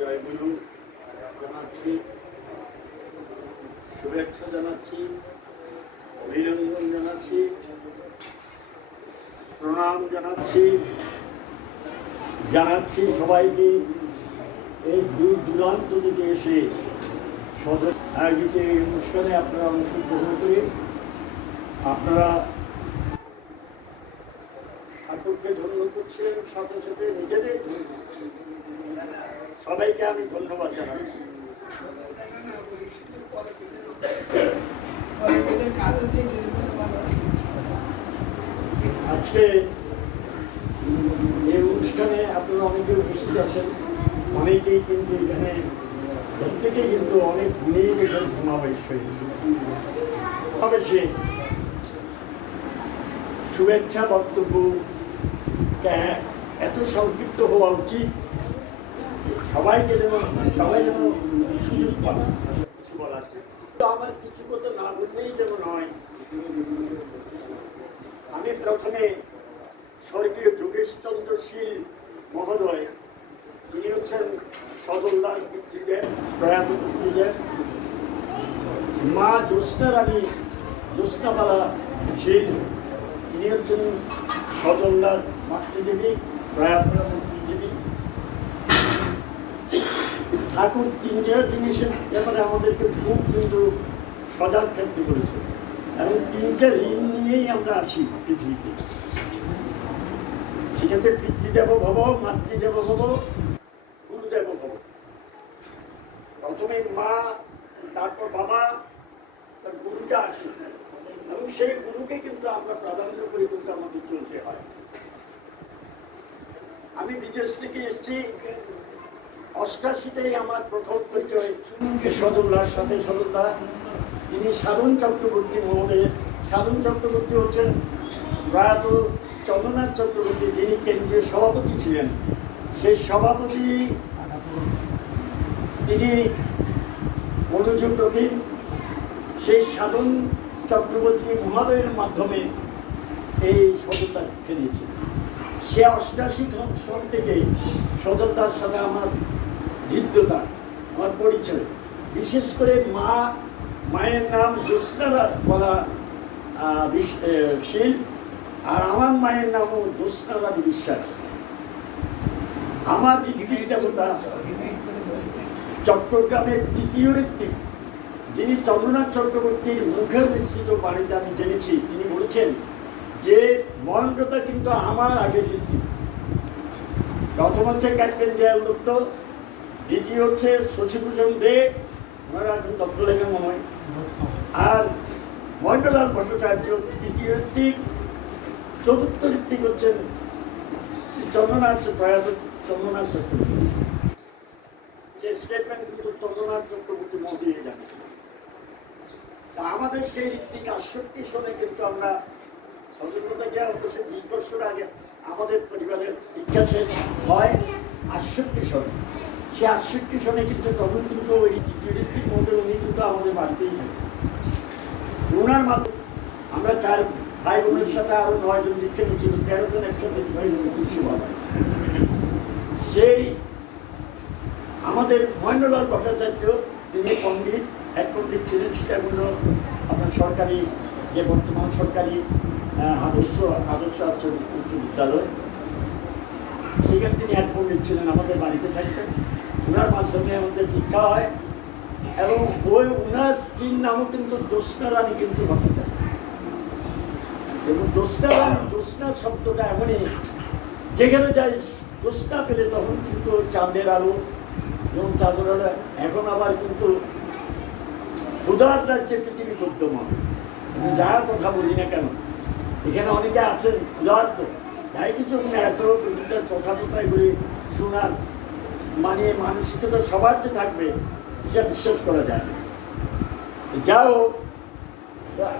জয়গুরু জানাচ্ছি, শুভেচ্ছা জানাচ্ছি, অভিনন্দন জানাচ্ছি, প্রণাম জানাচ্ছি সবাইকে। এই দূর দূরান্ত থেকে এসে সদর আয়োজিত এই অনুষ্ঠানে আপনারা অংশগ্রহণ করে আপনারা ঠাকুরকে ধন্য করছেন, সাথে সাথে নিজেদের ধন্য করছেন। সবাইকে আমি ধন্যবাদ জানাচ্ছি। আজকে এই অনুষ্ঠানে আপনারা অনেকে উপস্থিত আছেন, অনেকেই কিন্তু এখানে প্রত্যেকেই কিন্তু অনেক গুণেই এখানে সমাবেশ হয়েছে। সমাবেশে শুভেচ্ছা বক্তব্য এত সংক্ষিপ্ত হওয়া উচিত, সবাই যেন সুযোগ পান কিছু বলার জন্য। আমার কিছু কথা না বললেই যেমন হয়। আমি প্রথমে স্বর্গীয় যোগেশচন্দ্র শীল মহোদয়, তিনি হচ্ছেন সজলদার পিতৃদেব, প্রয়াত পিতৃদেব। মা জ্যোৎস্না রানী জ্যোৎস্নাবালা শীল, তিনি হচ্ছেন সজলদার মাতৃদেবী, প্রয়াত পিতৃদেবী। ঠাকুর তিন চার জিনিসের ব্যাপারে আমাদেরকে খুব কিন্তু সজাগ থাকতে করেছে, এবং তিনটে ঋণ নিয়েই আমরা আসি পৃথিবীতে। ঠিক আছে, পিতৃদেব ভব, মাতৃদেব ভব, গুরুদেব ভব। প্রথমে মা, তারপর বাবা, তার গুরুটা আসে, এবং সেই গুরুকে কিন্তু আমরা প্রাধান্য করে কিন্তু আমাদের চলতে হয়। আমি বিদেশ থেকে এসেছি, 88তেই আমার প্রথম পরিচয় সজলদার সাথে। সজলদা তিনি সাধন চক্রবর্তী মহোদয়। সাধন চক্রবর্তী হচ্ছেন প্রয়াত চন্দ্রনাথ চক্রবর্তী, যিনি কেন্দ্রীয় সভাপতি ছিলেন। সেই সভাপতি তিনি মনোযোগ রথীন। সেই সাধন চক্রবর্তী মহোদয়ের মাধ্যমে এই সজলদা দীক্ষা নিয়েছিলেন। সে 88 সন থেকে সজলদার সাথে আমার হৃদ্যতা, আমার পরিচয়। বিশেষ করে মায়ের নাম জ্যোৎস্না বলা শীল, আর আমার মায়ের নামও জ্যোৎস্না রানী বিশ্বাস। আমার ঋত্বিক দেবতা চট্টগ্রামের তৃতীয় ঋত্বিক, যিনি চন্দ্রনাথ চক্রবর্তীর মুখে নিশ্চিত বাণীতে আমি জেনেছি। তিনি বলেছেন যে মহেন্দ্রতা কিন্তু আমার আগের ঋত্বিক। প্রথম হচ্ছে ক্যাপ্টেন জয়াল দত্ত, দ্বিতীয় হচ্ছে শশীভূষণ দে, ওনারা এখন দত্তলেখা মনে, আর মহেন্দ্রলাল ভট্টাচার্য তৃতীয় ঋত্বিক। চতুর্থ ঋত্বিক হচ্ছেন শ্রী প্রয়াত চন্দ্রনাথ চক্রবর্তী। যে স্টেটমেন্ট কিন্তু চন্দ্রনাথ চক্রবর্তী মহোদয় জানেন। তা আমাদের সেই ঋত্বিক 68 সনে কিন্তু আমরা স্বাধীনতাকে অবশ্যই 20 বছর আগে আমাদের পরিবারের শিক্ষা শেষ হয় 68 সনে। সে 68 সনে কিন্তু তখন কিন্তু ওই তৃতীয় ঋত্বিক মহোদয় উনি কিন্তু আমাদের বাড়িতেই থাকে। ওনার মাধ্যমে আমরা 4 ভাই বোনের সাথে আরো 9 জন দীক্ষা নিয়েছিল, 13 জন একসাথে সেই আমাদের মহেন্দ্রলাল ভট্টাচার্য, তিনি পণ্ডিত, এক পণ্ডিত ছিলেন সীতাকুণ্ড আপনার সরকারি, যে বর্তমান সরকারি আদর্শ উচ্চ বিদ্যালয়, সেখানে তিনি এক পণ্ডিত ছিলেন, আমাদের বাড়িতে থাকতেন। ওনার মাধ্যমে আমাদের দীক্ষা হয়, এবং ওই ওনার স্ত্রীর নামও কিন্তু জ্যোৎস্না রানী কিন্তু ভট্টাচার্য। এবং জ্যোৎস্না শব্দটা এমনই, যেখানে যাই জ্যোৎস্না পেলে তখন কিন্তু চাঁদের আলো, যেমন চাঁদের আলো। এখন আবার কিন্তু ক্ষুধার রাজ্যে পৃথিবী গদ্যমান। যা কথা বলি না কেন, এখানে অনেকে আছেন ক্ষুধার্ত, তাই কিছু না, এত কথা এগুলি শোনার মানে মানসিকতা সবার যে থাকবে সেটা বিশ্বাস করা যায় না। যাও,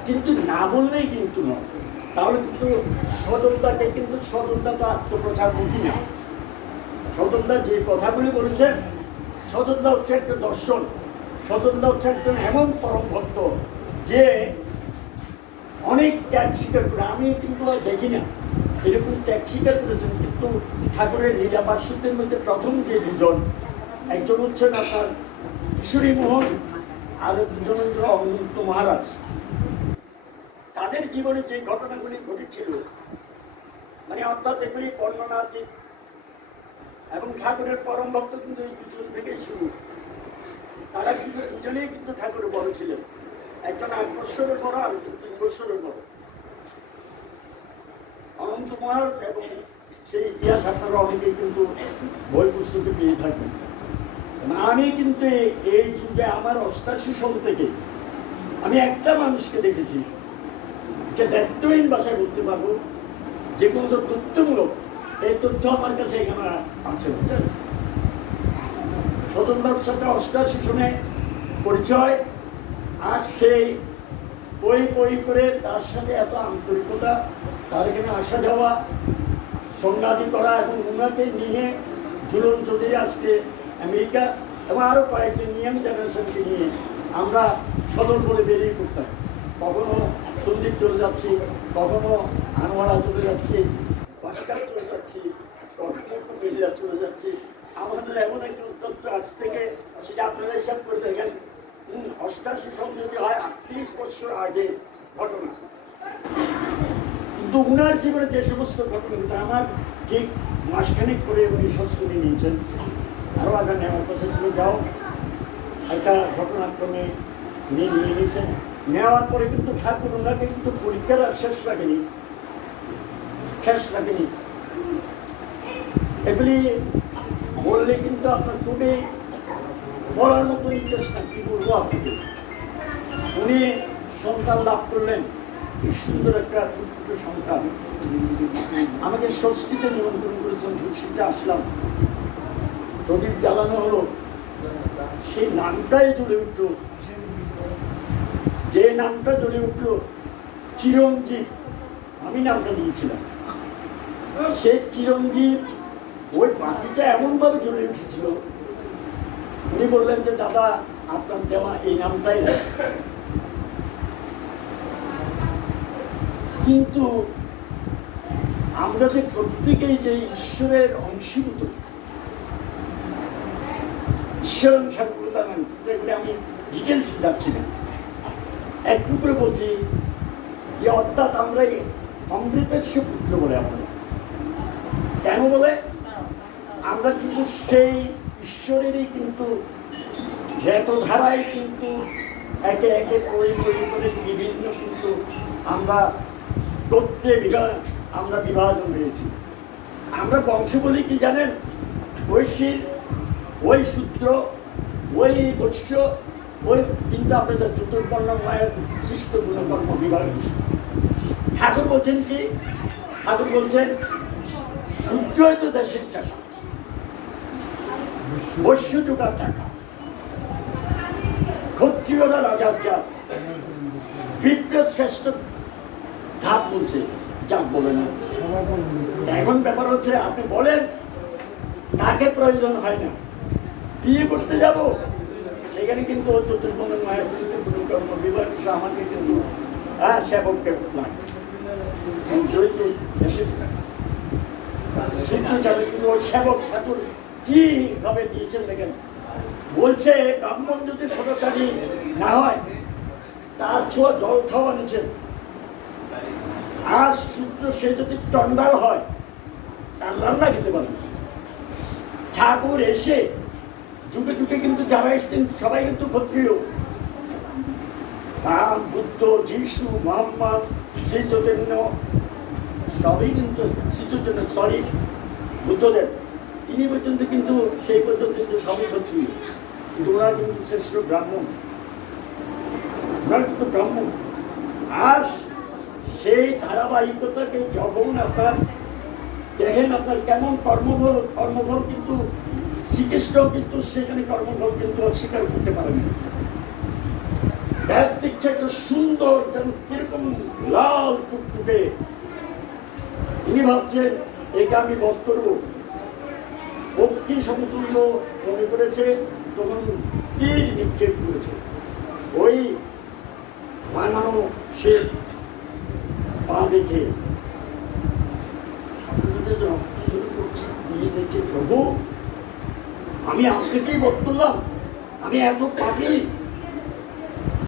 কিন্তু না বললেই কিন্তু নয়। তাহলে কিন্তু সজলদাকে কিন্তু সজলদা তো আত্মপ্রচার বুঝি না। সজলদা যে কথাগুলি বলেছেন, সজলদা হচ্ছে একটা দর্শন। সজলদা হচ্ছে একজন এমন পরম ভক্ত যে অনেক ত্যাগ স্বীকার করে। আমি কিন্তু দেখি না এরকম ত্যাগ স্বীকার করেছেন, কিন্তু ঠাকুরের লীলা পার্শ্বদের মধ্যে প্রথম যে দুজন, একজন হচ্ছেন আপনার কিশোরী মোহন, আর একজন হচ্ছে অনন্ত মহারাজ। তাদের জীবনে যে ঘটনাগুলি ঘটেছিল, মানে অর্থাৎ এগুলি বর্ণনাতীত, এবং ঠাকুরের পরম ভক্ত কিন্তু এই দুজন থেকেই শুরু। তারা কিন্তু দুজনেই কিন্তু ঠাকুরের বড় ছিলেন, একজন 8 বৎসরের বড় আর একজন 3 বৎসরের বড়। অনন্ত মহারাজ এবং সেই ইতিহাস আপনারা অনেকেই কিন্তু বই পুস্তকে পেয়ে থাকবেন। আমি কিন্তু এই যুগে আমার 88 সাল থেকে আমি একটা মানুষকে দেখেছি যে দায়িত্বহীন ভাষায় বলতে পারবো যে কোনো তথ্যমূলক এই তথ্য আমার কাছে এখানে আছে, বুঝছেন। স্বতন্ত্র সাথে 88 সনে পরিচয়, আর সেই বই করে তার সাথে এত আন্তরিকতা, তার এখানে আসা যাওয়া, সংঘাতি করা, এবং উনাকে নিয়ে ঝুলন চৌধুরী আজকে আমেরিকা এবং আরও কয়েকজন ইয়াং জেনারেশনকে নিয়ে আমরা সদর করে বেরিয়ে পড়তাম। কখনো সন্দীপ চলে যাচ্ছি, কখনো আনোয়ারা চলে যাচ্ছি, ভাস্কর চলে যাচ্ছি, কখনো মেরিয়া চলে যাচ্ছি। আমাদের এমন একটা উদ্যোক্ত আজ থেকে সেটা আপনারা হিসাব করে দেখেন, 88 সন যদি হয় 38 বছর আগে ঘটনা। কিন্তু উনার জীবনে যে সমস্ত ঘটনা, আমার ঠিক মাসখানেক করে উনি সংস্কৃতি নিয়েছেন, আরও আগে নেওয়ার কথা ছিল, যাও একটা ঘটনাক্রমে উনি নিয়ে নিয়েছেন। নেওয়ার পরে কিন্তু ঠাকুর ওনাকে কিন্তু পরীক্ষার শেষ রাখেনি। এগুলি বললে কিন্তু আপনার খুবই বলার মতো ইতিহাস না, কি বলবো আপনাকে। উনি সন্তান লাভ করলেন, কি সুন্দর একটা পুত্র সন্তান। আমাকে সংস্কৃতে নিমন্ত্রণ করেছেন, সংস্কৃতে আসলাম, প্রদীপ জ্বালানো হলো, সেই নামটাই জ্বলে উঠল, যে নামটা জ্বলে উঠল চিরঞ্জীব, আমি নামটা দিয়েছিলাম। সে চিরঞ্জীব ওই বাতিটা এমনভাবে জ্বলে উঠেছিল, উনি বললেন যে দাদা আপনার দেওয়া এই নামটাই না। কিন্তু আমরা যে প্রত্যেকেই যে ঈশ্বরের অংশীভূত, ঈশ্বর অংশীভূত, এগুলি আমি ডিটেলস যাচ্ছি না, একটু করে বলছি যে অর্থাৎ আমরা অমৃতের পুত্র বলে আমরা কেন বলে, আমরা কিন্তু সেই ঈশ্বরেরই কিন্তু ধারায় কিন্তু একে একে করে বিভিন্ন কিন্তু আমরা গোত্রে আমরা বিভাজন হয়েছি। আমরা বংশ বলি কি জানেন, ওই শিল, ওই সূত্র, ওই বৎস, ওই কিন্তু আপনাদের চতুর্বর্ণ মায়ের সৃষ্ট গুণকর্ম বিভাগ। ঠাকুর বলছেন কি, ঠাকুর বলছেন সূর্যই তো দেশের টাকা, বৈশ্য যুগার টাকা, ক্ষত্রিয়রা রাজার জাত, বিপ্লব শ্রেষ্ঠ ধাপ বলছে, জাত বলে না। এখন ব্যাপার হচ্ছে আপনি বলেন তাকে প্রয়োজন হয় না, বিয়ে করতে যাব সেখানে কিন্তু চতুর্বর্ণ মায়ের সৃষ্ট গুণকর্ম বিভাগ আমাকে কিন্তু সেবককে লাগে, দেশের টাকা সূর্য যাবে, কিন্তু ওই সেবক ঠাকুর কিভাবে দিয়েছেন দেখেন। বলছে ব্রাহ্মণ যদি সদাচারী না হয় তার ছোঁয়া জল খাওয়া নিচে, আর সূর্য সে যদি চণ্ডাল হয় তার রান্না খেতে পারবে। ঠাকুর এসে যুগে যুগে কিন্তু যারা এসছেন সবাই কিন্তু ক্ষত্রিয়, রাম, বুদ্ধ, যিশু, মোহাম্মদ, শ্রী চৈতন্য, সবই কিন্তু শ্রী চৈতন্য বুদ্ধদেব, তিনি পর্যন্ত কিন্তু সেই পর্যন্ত কিন্তু সবই ক্ষত্রিয়, কিন্তু ওরা কিন্তু শ্রেষ্ঠ ব্রাহ্মণ, ওরা কিন্তু ব্রাহ্মণ। আর সেই ধারাবাহিকতাকে যখন আপনার দেখেন, আপনার কেমন কর্মফল কিন্তু শ্রীকৃষ্ণ কিন্তু সেখানে কর্মফল কিন্তু অস্বীকার করতে পারেন। এক দিচ্ছে একটা সুন্দর যেন কিরকম লাল টুকটুকে, তিনি ভাবছেন একে আমি বধ করবো, পক্ষী সমতুল্য মনে করেছে, তখন তীর নিক্ষেপ করেছে। ওই বানানো সে পা দেখে সাথে সাথে রক্ত শুরু করছে, দিয়ে দেখছে প্রভু আমি আপনাকেই বোধ করলাম, আমি এত পাপি।